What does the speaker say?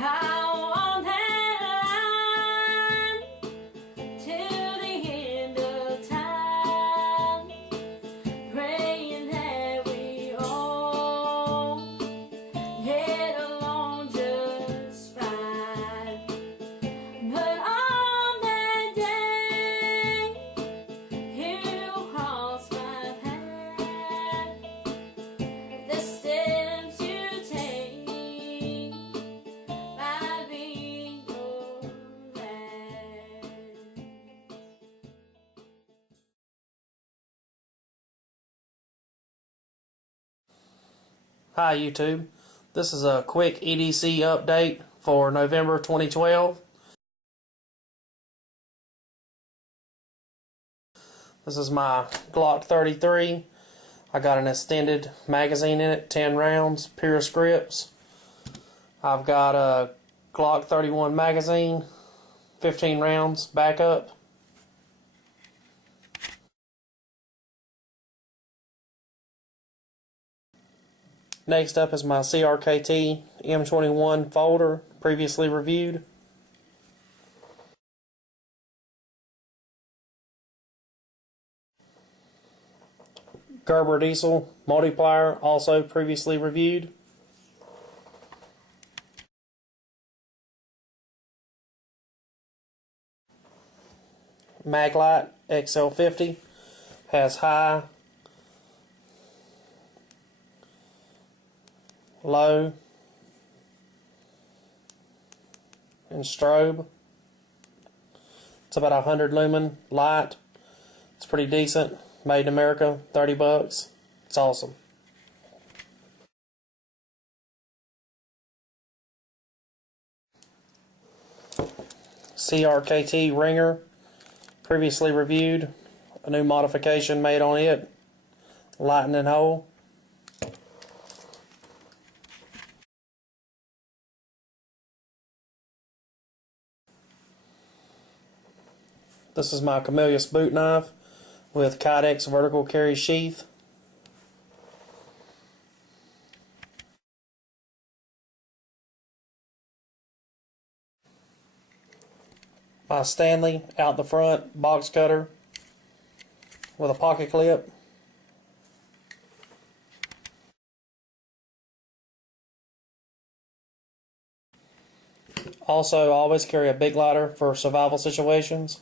How on that line till the end of time, praying that we all get along just fine. But on that day, you cross my path. The steps you take might be your last. Hi YouTube, this is a quick EDC update for November 2012. This is my Glock 33. I got an extended magazine in it, 10 rounds, pure scripts. I've got a Glock 31 magazine, 15 rounds backup. Next up is my CRKT M21 folder, previously reviewed. Gerber Diesel multiplier, also previously reviewed. Maglite XL50 has high, low, and strobe. It's about 100 lumen light. It's pretty decent. Made in America, 30 bucks. It's awesome. CRKT ringer, previously reviewed. A new modification made on it. Lightning hole. This is my Camillus boot knife with Kydex vertical carry sheath. My Stanley out the front box cutter with a pocket clip. Also, always carry a big lighter for survival situations.